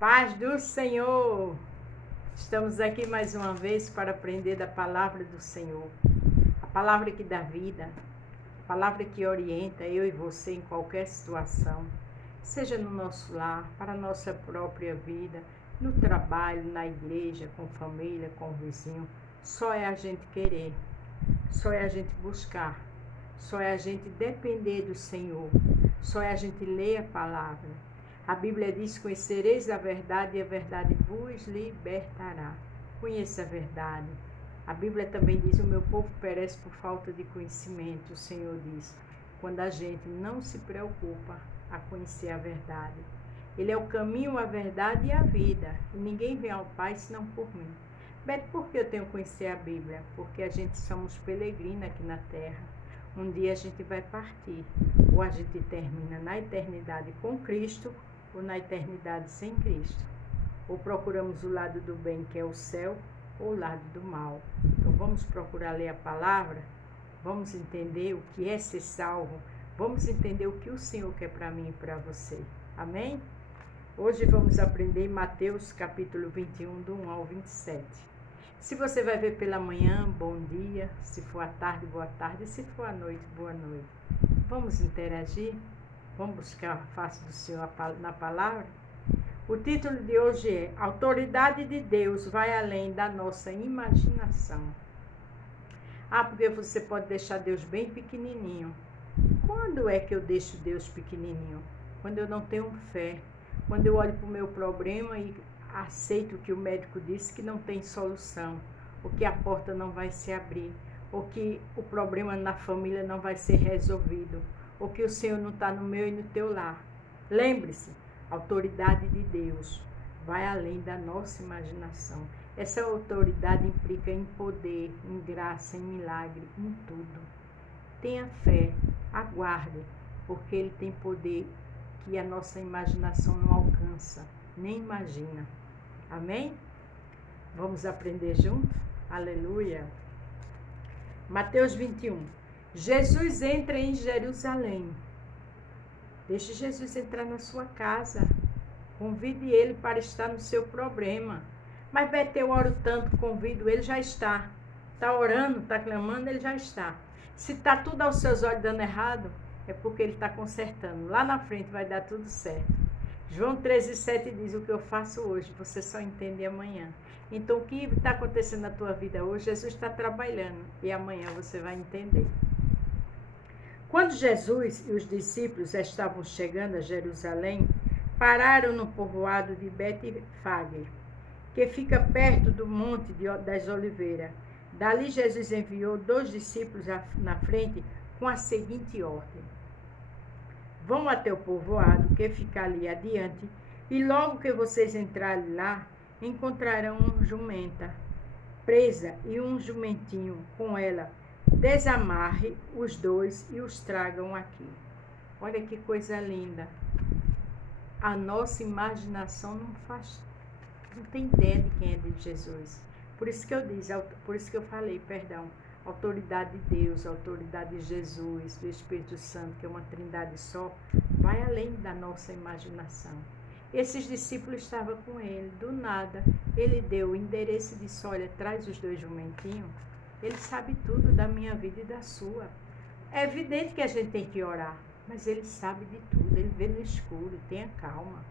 Paz do Senhor! Estamos aqui mais uma vez para aprender da palavra do Senhor. A palavra que dá vida, a palavra que orienta eu e você em qualquer situação, seja no nosso lar, para a nossa própria vida, no trabalho, na igreja, com família, com o vizinho. Só é a gente querer, só é a gente buscar, só é a gente depender do Senhor, só é a gente ler a palavra. A Bíblia diz: conhecereis a verdade e a verdade vos libertará. Conheça a verdade. A Bíblia também diz: o meu povo perece por falta de conhecimento. O Senhor diz: quando a gente não se preocupa a conhecer a verdade. Ele é o caminho, a verdade e a vida. E ninguém vem ao Pai senão por mim. Beto, por que eu tenho que conhecer a Bíblia? Porque a gente somos peregrinos aqui na terra. Um dia a gente vai partir. Ou a gente termina na eternidade com Cristo, ou na eternidade sem Cristo. Ou procuramos o lado do bem, que é o céu, ou o lado do mal. Então vamos procurar ler a palavra, vamos entender o que é ser salvo, vamos entender o que o Senhor quer para mim e para você. Amém? Hoje vamos aprender em Mateus capítulo 21, do 1 ao 27. Se você vai ver pela manhã, bom dia. Se for à tarde, boa tarde. E se for à noite, boa noite. Vamos interagir? Vamos buscar a face do Senhor na palavra? O título de hoje é: a autoridade de Deus vai além da nossa imaginação. Porque você pode deixar Deus bem pequenininho. Quando é que eu deixo Deus pequenininho? Quando eu não tenho fé. Quando eu olho para o meu problema e aceito o que o médico disse que não tem solução. Ou que a porta não vai se abrir. Ou que o problema na família não vai ser resolvido. Ou que o Senhor não está no meu e no teu lar. Lembre-se, a autoridade de Deus vai além da nossa imaginação. Essa autoridade implica em poder, em graça, em milagre, em tudo. Tenha fé, aguarde, porque Ele tem poder que a nossa imaginação não alcança, nem imagina. Amém? Vamos aprender junto? Aleluia! Mateus 21. Jesus entra em Jerusalém. Deixe Jesus entrar na sua casa. Convide ele para estar no seu problema. Mas Beto, eu oro tanto, convido ele, já está. Está orando, está clamando, ele já está. Se está tudo aos seus olhos dando errado, é porque ele está consertando. Lá na frente vai dar tudo certo. João 13,7 diz: o que eu faço hoje, você só entende amanhã. Então o que está acontecendo na tua vida hoje, Jesus está trabalhando. E amanhã você vai entender. Quando Jesus e os discípulos estavam chegando a Jerusalém, pararam no povoado de Betfage, que fica perto do Monte das Oliveiras. Dali Jesus enviou 2 discípulos na frente com a seguinte ordem: vão até o povoado que fica ali adiante, e logo que vocês entrarem lá, encontrarão uma jumenta presa e um jumentinho com ela. Desamarre os 2 e os tragam aqui. Olha que coisa linda. A nossa imaginação não tem ideia de quem é de Jesus. Por isso que eu falei, autoridade de Deus, autoridade de Jesus, do Espírito Santo, que é uma trindade só, vai além da nossa imaginação. Esses discípulos estavam com ele, do nada, ele deu o endereço e disse: olha, traz os 2 jumentinhos. Ele sabe tudo da minha vida e da sua. É evidente que a gente tem que orar, mas ele sabe de tudo, ele vê no escuro, tenha calma.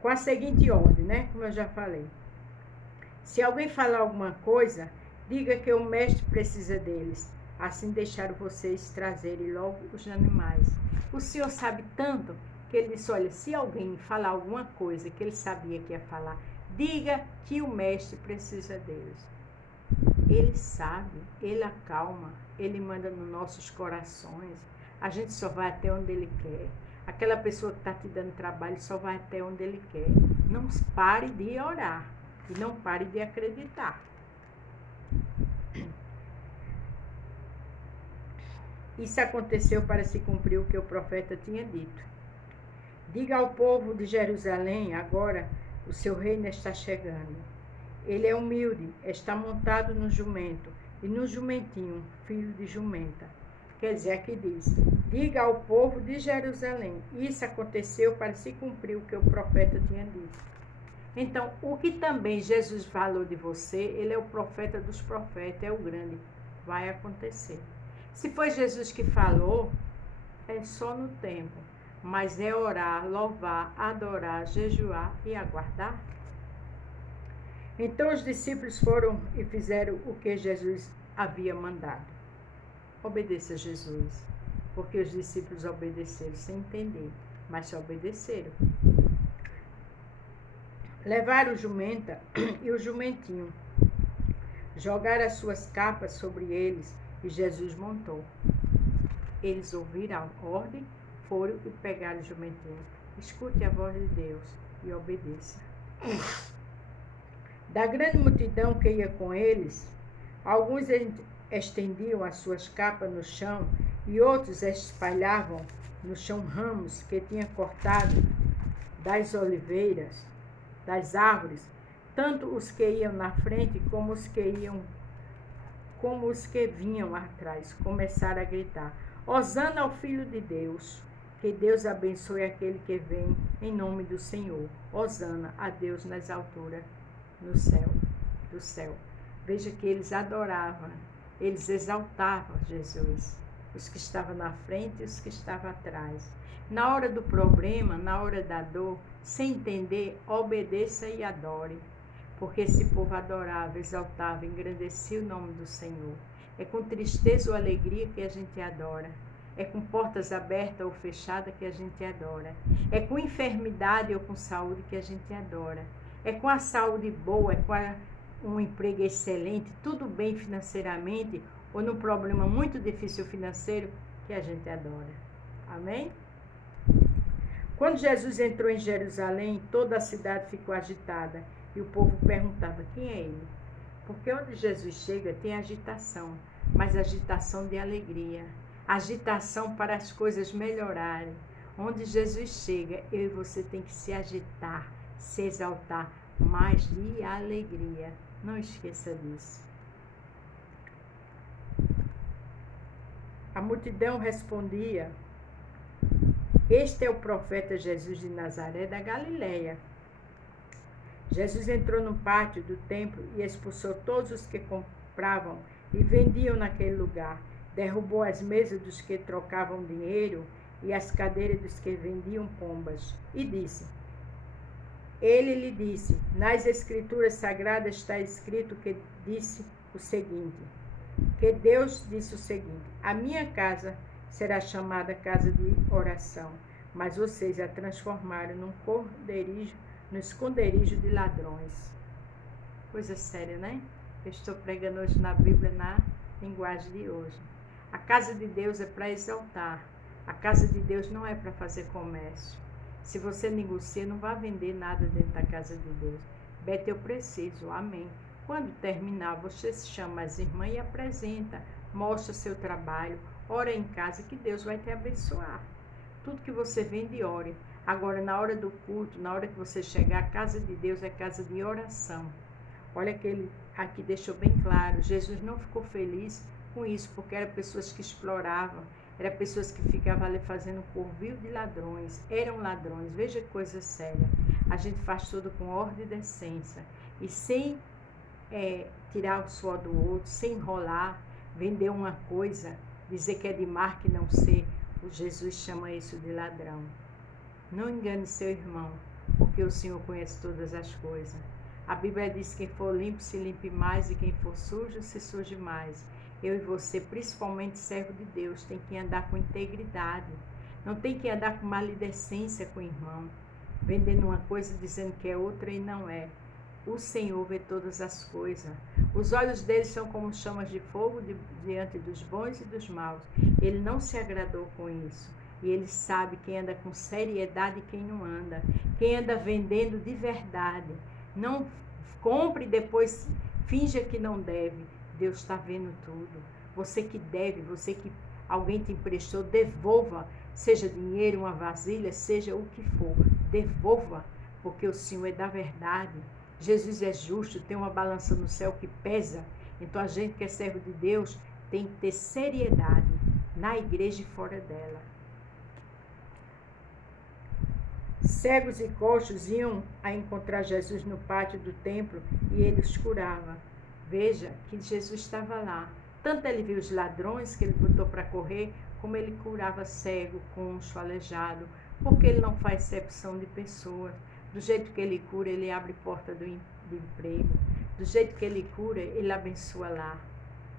Com a seguinte ordem, né? Como eu já falei. Se alguém falar alguma coisa, diga que o mestre precisa deles. Assim deixaram vocês trazerem logo os animais. O Senhor sabe tanto que ele disse: olha, se alguém falar alguma coisa que ele sabia que ia falar, diga que o mestre precisa deles. Ele sabe, ele acalma, ele manda nos nossos corações. A gente só vai até onde ele quer. Aquela pessoa que está te dando trabalho só vai até onde ele quer. Não pare de orar e não pare de acreditar. Isso aconteceu para se cumprir o que o profeta tinha dito. Diga ao povo de Jerusalém: agora o seu reino está chegando. Ele é humilde, está montado no jumento, e no jumentinho, filho de jumenta. quer dizer, aqui diz, diga ao povo de Jerusalém, isso aconteceu para se cumprir o que o profeta tinha dito. Então, o que também Jesus falou de você, ele é o profeta dos profetas, é o grande, vai acontecer. Se foi Jesus que falou, é só no tempo, mas é orar, louvar, adorar, jejuar e aguardar. Então os discípulos foram e fizeram o que Jesus havia mandado. Obedeça a Jesus, porque os discípulos obedeceram sem entender, mas só obedeceram. Levaram o jumenta e o jumentinho, jogaram as suas capas sobre eles e Jesus montou. Eles ouviram a ordem, foram e pegaram o jumentinho. Escute a voz de Deus e obedeça. Da grande multidão que ia com eles, alguns estendiam as suas capas no chão e outros espalhavam no chão ramos que tinham cortado das oliveiras, das árvores, tanto os que iam na frente como os que vinham atrás. Começaram a gritar: Hosana ao Filho de Deus, que Deus abençoe aquele que vem em nome do Senhor. Hosana a Deus nas alturas, no céu, do céu. Veja que eles adoravam, eles exaltavam Jesus, os que estavam na frente e os que estavam atrás. Na hora do problema, na hora da dor, sem entender, obedeça e adore. Porque esse povo adorava, exaltava, engrandecia o nome do Senhor. É com tristeza ou alegria que a gente adora. É com portas abertas ou fechadas que a gente adora. É com enfermidade ou com saúde que a gente adora. É com a saúde boa, é com um emprego excelente, tudo bem financeiramente, ou num problema muito difícil financeiro que a gente adora. Amém? Quando Jesus entrou em Jerusalém, toda a cidade ficou agitada e o povo perguntava: quem é ele? Porque onde Jesus chega tem agitação, mas agitação de alegria, agitação para as coisas melhorarem. Onde Jesus chega, eu e você tem que se agitar, se exaltar, mas de alegria. Não esqueça disso. A multidão respondia: este é o profeta Jesus de Nazaré da Galileia. Jesus entrou no pátio do templo e expulsou todos os que compravam e vendiam naquele lugar. Derrubou as mesas dos que trocavam dinheiro e as cadeiras dos que vendiam pombas. E disse: ele lhe disse: nas escrituras sagradas está escrito que disse o seguinte, que Deus disse o seguinte: a minha casa será chamada casa de oração, mas vocês a transformaram no esconderijo de ladrões. Coisa séria, né? Eu estou pregando hoje na Bíblia, na linguagem de hoje. A casa de Deus é para exaltar. A casa de Deus não é para fazer comércio. Se você negocia, não vai vender nada dentro da casa de Deus. Bete, eu preciso, amém. Quando terminar, você chama as irmãs e apresenta, mostra seu trabalho, ora em casa que Deus vai te abençoar. Tudo que você vende, ore. Agora, na hora do culto, na hora que você chegar, a casa de Deus é casa de oração. Olha que ele aqui deixou bem claro, Jesus não ficou feliz com isso, porque eram pessoas que exploravam, eram pessoas que ficavam ali fazendo covil de ladrões, eram ladrões. Veja que coisa séria. A gente faz tudo com ordem e decência, e sem tirar o suor do outro, sem enrolar, vender uma coisa, dizer que é de marca e não ser. O Jesus chama isso de ladrão. Não engane seu irmão, porque o Senhor conhece todas as coisas. A Bíblia diz que quem for limpo se limpe mais e quem for sujo se suje mais. Eu e você, principalmente servo de Deus, tem que andar com integridade. Não tem que andar com maledicência com o irmão, vendendo uma coisa dizendo que é outra e não é. O Senhor vê todas as coisas. Os olhos dele são como chamas de fogo diante dos bons e dos maus. Ele não se agradou com isso. E ele sabe quem anda com seriedade e quem não anda. Quem anda vendendo de verdade. Não compre e depois finja que não deve. Deus está vendo tudo. Você que deve, você que alguém te emprestou, devolva. Seja dinheiro, uma vasilha, seja o que for. Devolva, porque o Senhor é da verdade. Jesus é justo, tem uma balança no céu que pesa. Então a gente que é servo de Deus tem que ter seriedade. na igreja e fora dela. Cegos e coxos iam a encontrar Jesus no pátio do templo e ele os curava. Veja que Jesus estava lá. Tanto ele viu os ladrões que ele botou para correr, como ele curava cego, coxo, aleijado, porque ele não faz exceção de pessoas. Do jeito que ele cura, ele abre porta de emprego. Do jeito que ele cura, ele abençoa lá.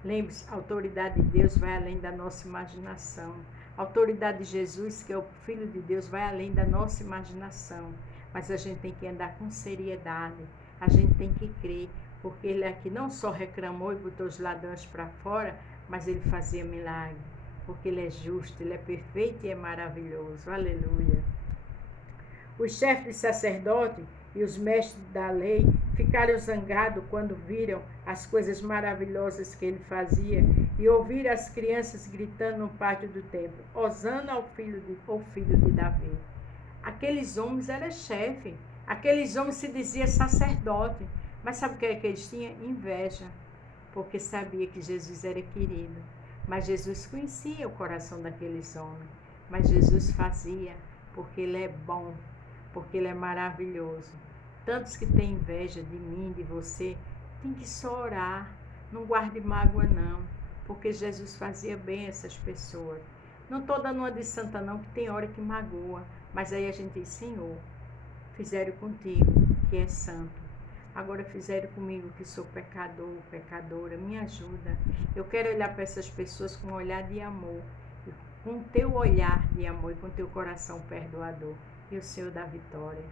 Lembre-se, a autoridade de Deus vai além da nossa imaginação. A autoridade de Jesus, que é o Filho de Deus, vai além da nossa imaginação. Mas a gente tem que andar com seriedade. A gente tem que crer, porque ele aqui não só reclamou e botou os ladrões para fora, mas ele fazia milagre. Porque ele é justo, ele é perfeito e é maravilhoso. Aleluia. Os chefes de sacerdote e os mestres da lei ficaram zangados quando viram as coisas maravilhosas que ele fazia e ouviram as crianças gritando no pátio do templo: Hosana ao filho de Davi. Aqueles homens eram chefe, aqueles homens se diziam sacerdote, mas sabe o que é que eles tinham? Inveja, porque sabia que Jesus era querido. Mas Jesus conhecia o coração daqueles homens, mas Jesus fazia porque ele é bom, porque ele é maravilhoso. Tantos que têm inveja de mim, de você, tem que só orar, não guarde mágoa não, porque Jesus fazia bem a essas pessoas. Não estou dando uma de santa não, que tem hora que magoa, mas aí a gente diz: Senhor, fizeram contigo, que é santo. Agora fizeram comigo, que sou pecador, pecadora, me ajuda. Eu quero olhar para essas pessoas com um olhar de amor, com o teu olhar de amor e com o teu coração perdoador, e o Senhor dá vitória.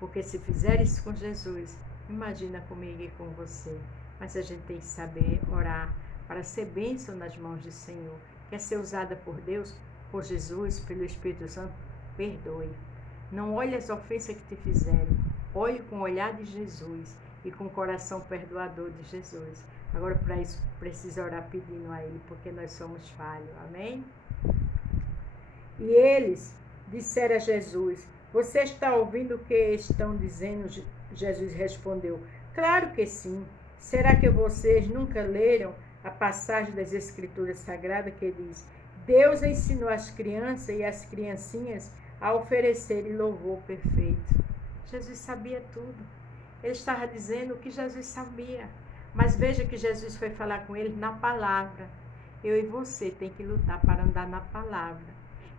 Porque se fizer isso com Jesus, imagina comigo e com você. Mas a gente tem que saber orar para ser bênção nas mãos do Senhor. Quer ser usada por Deus, por Jesus, pelo Espírito Santo? Perdoe. Não olhe as ofensas que te fizeram. Olhe com o olhar de Jesus e com o coração perdoador de Jesus. Agora, para isso, precisa orar pedindo a Ele, porque nós somos falhos. Amém? E eles disseram a Jesus: Você está ouvindo o que estão dizendo? Jesus respondeu: Claro que sim. Será que vocês nunca leram a passagem das Escrituras Sagradas que diz: Deus ensinou as crianças e as criancinhas a oferecerem louvor perfeito? Jesus sabia tudo. Ele estava dizendo o que Jesus sabia. Mas veja que Jesus foi falar com ele na palavra. Eu e você tem que lutar para andar na palavra.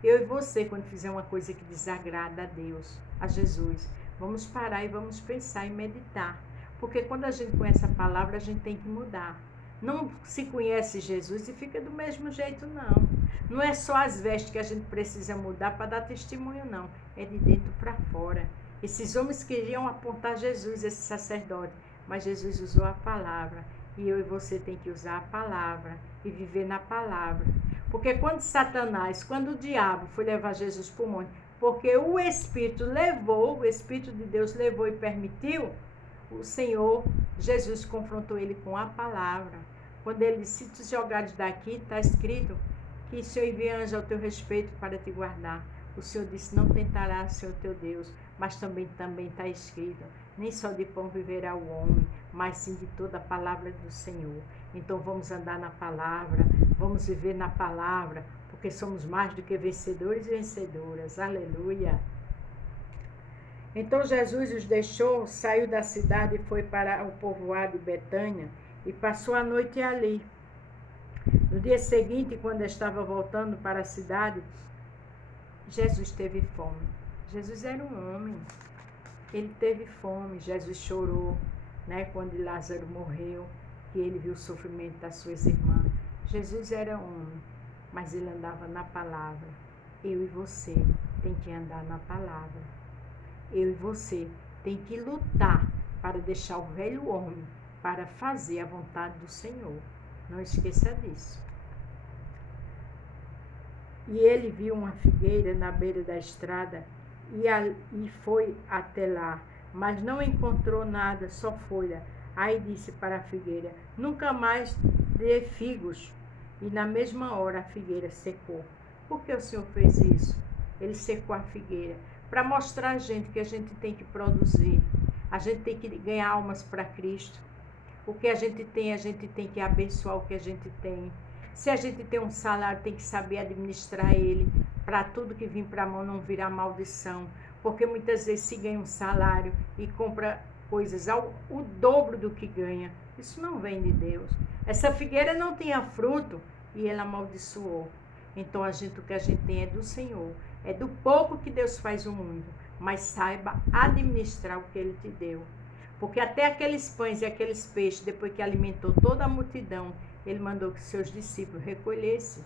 Eu e você, quando fizer uma coisa que desagrada a Deus, a Jesus, vamos parar e vamos pensar e meditar. Porque quando a gente conhece a palavra, a gente tem que mudar. Não se conhece Jesus e fica do mesmo jeito, não. Não é só as vestes que a gente precisa mudar para dar testemunho, não. É de dentro para fora. Esses homens queriam apontar Jesus, esse sacerdote, mas Jesus usou a palavra. E eu e você tem que usar a palavra e viver na palavra. Porque quando Satanás, quando o diabo foi levar Jesus para o monte, porque o Espírito de Deus levou e permitiu, o Senhor, Jesus confrontou ele com a palavra. Quando ele disse: se te jogares daqui, está escrito que o Senhor envia anjo ao teu respeito para te guardar. O Senhor disse: não tentará o Senhor teu Deus, mas também está escrito: nem só de pão viverá o homem, mas sim de toda a palavra do Senhor. Então vamos andar na palavra, vamos viver na palavra, porque somos mais do que vencedores e vencedoras. Aleluia! Então Jesus os deixou, saiu da cidade e foi para o povoado de Betânia e passou a noite ali. No dia seguinte, quando estava voltando para a cidade, Jesus teve fome. Jesus era um homem, ele teve fome. Jesus chorou, quando Lázaro morreu, que ele viu o sofrimento das suas irmãs. Jesus era homem, mas ele andava na palavra. Eu e você tem que andar na palavra. Eu e você tem que lutar para deixar o velho homem, para fazer a vontade do Senhor. Não esqueça disso. E ele viu uma figueira na beira da estrada e foi até lá, mas não encontrou nada, só folha. Aí disse para a figueira: nunca mais dê figos. E na mesma hora a figueira secou. Por que o Senhor fez isso? Ele secou a figueira para mostrar a gente que a gente tem que produzir. A gente tem que ganhar almas para Cristo. O que a gente tem que abençoar o que a gente tem. Se a gente tem um salário, tem que saber administrar ele, para tudo que vir para a mão não virar maldição. Porque muitas vezes se ganha um salário e compra coisas o dobro do que ganha. Isso não vem de Deus. Essa figueira não tinha fruto e ela amaldiçoou. Então o que a gente tem é do Senhor. É do pouco que Deus faz o mundo. Mas saiba administrar o que Ele te deu. Porque até aqueles pães e aqueles peixes, depois que alimentou toda a multidão, Ele mandou que seus discípulos recolhessem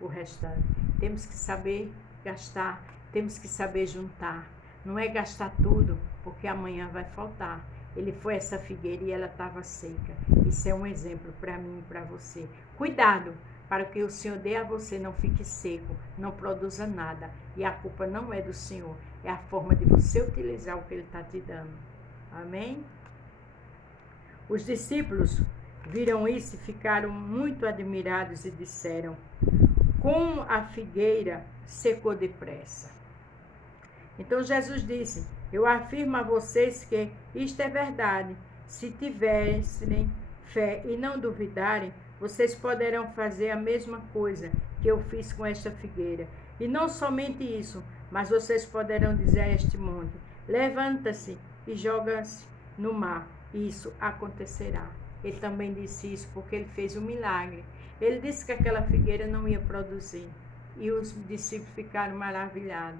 o restante. Temos que saber gastar, temos que saber juntar. Não é gastar tudo, porque amanhã vai faltar. Ele foi essa figueira e ela estava seca. Isso é um exemplo para mim e para você. Cuidado, para que o Senhor dê a você não fique seco, não produza nada. E a culpa não é do Senhor, é a forma de você utilizar o que Ele está te dando. Amém? Os discípulos viram isso e ficaram muito admirados e disseram: como a figueira secou depressa. Então Jesus disse: eu afirmo a vocês que isto é verdade. Se tiverem fé e não duvidarem, vocês poderão fazer a mesma coisa que eu fiz com esta figueira. E não somente isso, mas vocês poderão dizer a este monte: levanta-se e joga-se no mar. E isso acontecerá. Ele também disse isso porque ele fez um milagre. Ele disse que aquela figueira não ia produzir. E os discípulos ficaram maravilhados.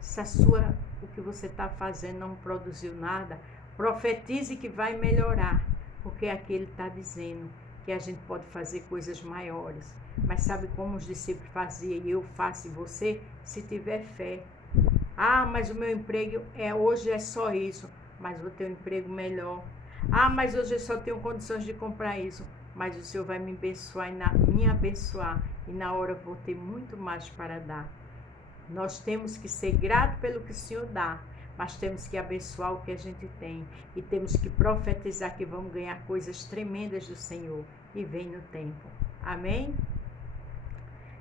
Se o que você está fazendo não produziu nada, profetize que vai melhorar. Porque aqui ele está dizendo que a gente pode fazer coisas maiores. Mas sabe como os discípulos faziam e eu faço e você? Se tiver fé. Ah, mas o meu emprego hoje é só isso. Mas vou ter um emprego melhor. Ah, mas hoje eu só tenho condições de comprar isso. Mas o Senhor vai me abençoar e me abençoar. E na hora eu vou ter muito mais para dar. Nós temos que ser gratos pelo que o Senhor dá. Mas temos que abençoar o que a gente tem. E temos que profetizar que vamos ganhar coisas tremendas do Senhor. E vem no tempo. Amém?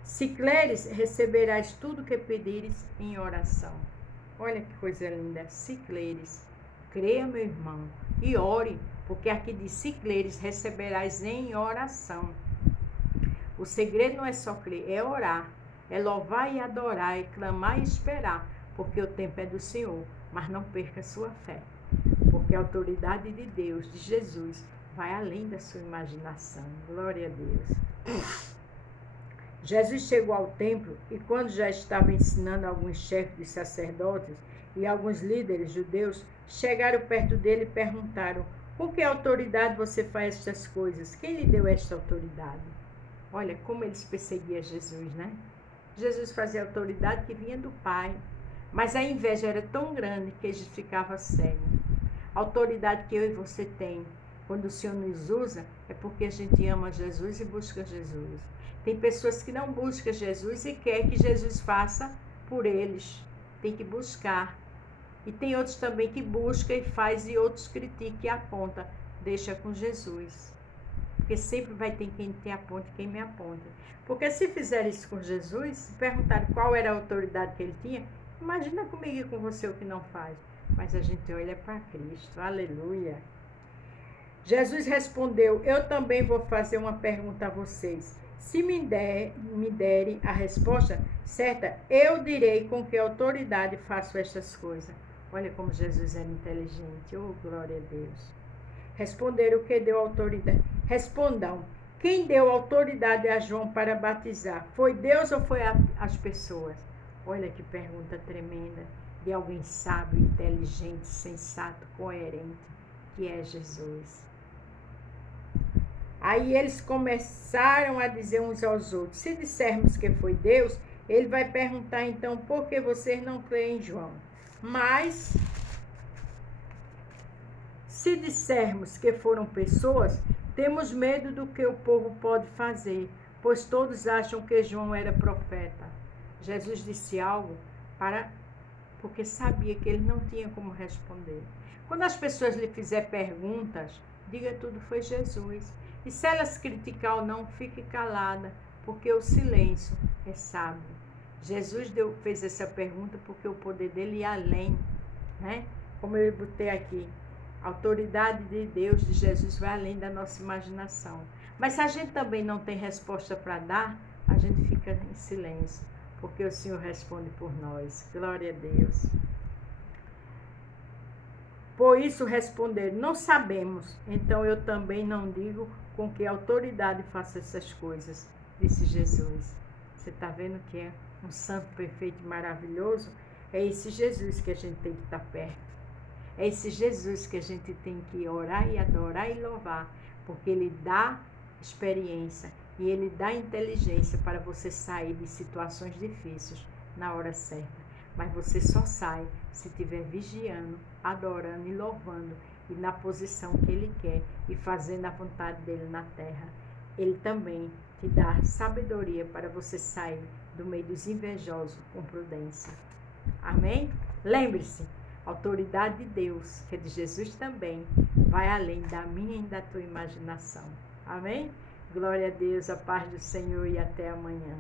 Se creres, receberás tudo o que pedires em oração. Olha que coisa linda. Se creres. Creia, meu irmão, e ore, porque aqui diz: se creres, receberás em oração. O segredo não é só crer, é orar, é louvar e adorar, é clamar e esperar, porque o tempo é do Senhor, mas não perca a sua fé, porque a autoridade de Deus, de Jesus, vai além da sua imaginação. Glória a Deus. Jesus chegou ao templo e quando já estava ensinando alguns chefes de sacerdotes e alguns líderes judeus, chegaram perto dele e perguntaram: com que autoridade você faz estas coisas? Quem lhe deu esta autoridade? Olha como eles perseguiam Jesus, né? Jesus fazia autoridade que vinha do Pai, mas a inveja era tão grande que eles ficavam cegos. A autoridade que eu e você tem, quando o Senhor nos usa, é porque a gente ama Jesus e busca Jesus. Tem pessoas que não buscam Jesus e quer que Jesus faça por eles. Tem que buscar. E tem outros também que buscam e faz e outros criticam e apontam. Deixa com Jesus. Porque sempre vai ter quem te aponte e quem me aponta. Porque se fizer isso com Jesus, se perguntar qual era a autoridade que ele tinha, imagina comigo e com você o que não faz. Mas a gente olha para Cristo. Aleluia. Jesus respondeu: eu também vou fazer uma pergunta a vocês. Se me derem a resposta certa, eu direi com que autoridade faço estas coisas. Olha como Jesus era inteligente. Oh, glória a Deus. Responderam: o que deu autoridade? Respondam: quem deu autoridade a João para batizar? Foi Deus ou foi as pessoas? Olha que pergunta tremenda de alguém sábio, inteligente, sensato, coerente, que é Jesus. Aí eles começaram a dizer uns aos outros: se dissermos que foi Deus, ele vai perguntar então por que vocês não creem em João. Mas, se dissermos que foram pessoas, temos medo do que o povo pode fazer, pois todos acham que João era profeta. Jesus disse algo porque sabia que ele não tinha como responder. Quando as pessoas lhe fizerem perguntas, diga tudo foi Jesus. E se elas criticar ou não, fique calada, porque o silêncio é sábio. Jesus fez essa pergunta porque o poder dele ia além, né? Como eu botei aqui, a autoridade de Deus, de Jesus, vai além da nossa imaginação. Mas se a gente também não tem resposta para dar, a gente fica em silêncio, porque o Senhor responde por nós. Glória a Deus. Por isso responder, não sabemos, então eu também não digo com que autoridade faço essas coisas, disse Jesus. Você está vendo que é um santo perfeito e maravilhoso? É esse Jesus que a gente tem que estar perto. É esse Jesus que a gente tem que orar e adorar e louvar, porque Ele dá experiência e Ele dá inteligência para você sair de situações difíceis na hora certa. Mas você só sai se estiver vigiando, adorando e louvando e na posição que Ele quer e fazendo a vontade dEle na terra. Ele também te dá sabedoria para você sair do meio dos invejosos com prudência. Amém? Lembre-se, a autoridade de Deus, que é de Jesus também, vai além da minha e da tua imaginação. Amém? Glória a Deus, a paz do Senhor e até amanhã.